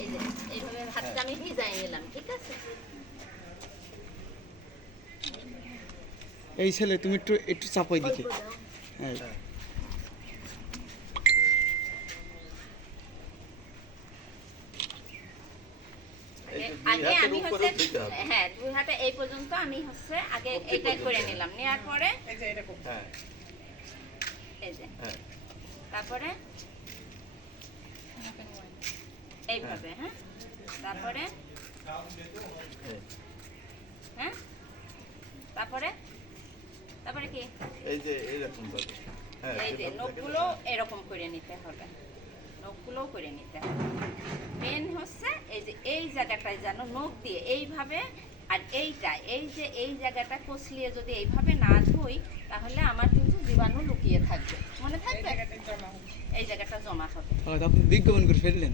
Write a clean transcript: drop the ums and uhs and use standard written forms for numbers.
এই যে এইভাবে হাতটা আমি ভিজাই নিলাম, ঠিক আছে? এই ছেলে তুমি একটু একটু চাপাই দিকে। অল্প দাও। হ্যাঁ আগে আমি হচ্ছে হ্যাঁ 2 হাতে এই পর্যন্ত আমি হচ্ছে আগে এটা করে নিলাম, নেওয়ার পরে এই যে এরকম হ্যাঁ এই যে হ্যাঁ তারপরে এইভাবে, হ্যাঁ তারপরে হ্যাঁ তারপরে তারপরে কি এই যে এইরকম ভাবে হ্যাঁ এই যে নখগুলো এরকম করে নিতে হবে, নখগুলোও করে নিতে হবে। মেন হচ্ছে এই যে এই জায়গাটায় যেন নখ দিয়ে এইভাবে, আর এইটা এই যে এই জায়গাটা কচলিয়ে যদি এইভাবে না ধুই তাহলে আমার কিন্তু জীবাণু লুকিয়ে থাকবে, মনে এই থাকবে? জায়গাটা জমা হবে। এই জায়গাটা জমা হবে। আপনি বিজ্ঞাপন করে ফেললেন।